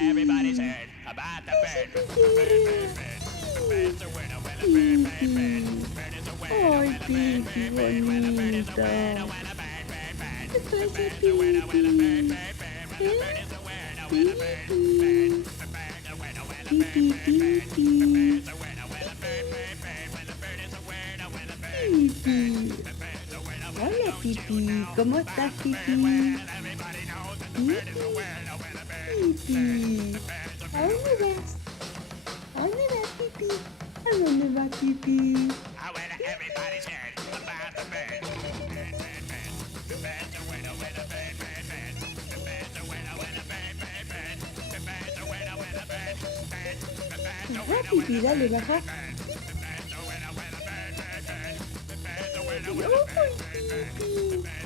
Everybody's heard about the bird. Bird's a winner, when a bird, bird, bird. Bird is a winner, Ay, when a bird, Pipi, bird, bird. When a bird is a winner, bonita. when a bird, bird, bird. ¿Qué The pasa, bird's a winner, when a bird, Pipi? bird, bird. When a ¿Eh? bird is a winner, when a bird, bird. Pipi. The bird's a winner, when a bird, Pipi, bird, bird. The Pipi. bird's a winner, when a bird, bird, bird. When the bird is a winner, when a bird, Pipi. the bird's a winner, when Hola, don't you Pipi. know ¿Cómo about estás, the bird? Pipi? Well, everybody knows that the bird is a Pipi. winner, when a bird, Pipi. bird's a ¿A dónde vas? ¿A dónde vas, Pipi? ¿A dónde va, Pipi? I went to everybody's heard about the bird. Bird, bird, bird. The bird's a winner, winner, bird, bird, bird. The bird's a winner, winner, bird, bird, bird. The bird's a winner, winner, bird, bird. The bird's a Baja, winner, Pipi, winner, dale, bird, baja. bird. The bird's a winner, winner, bird, bird, bird. The bird's a winner, winner, Uy, bird, bird, bird. The Pipi. bird's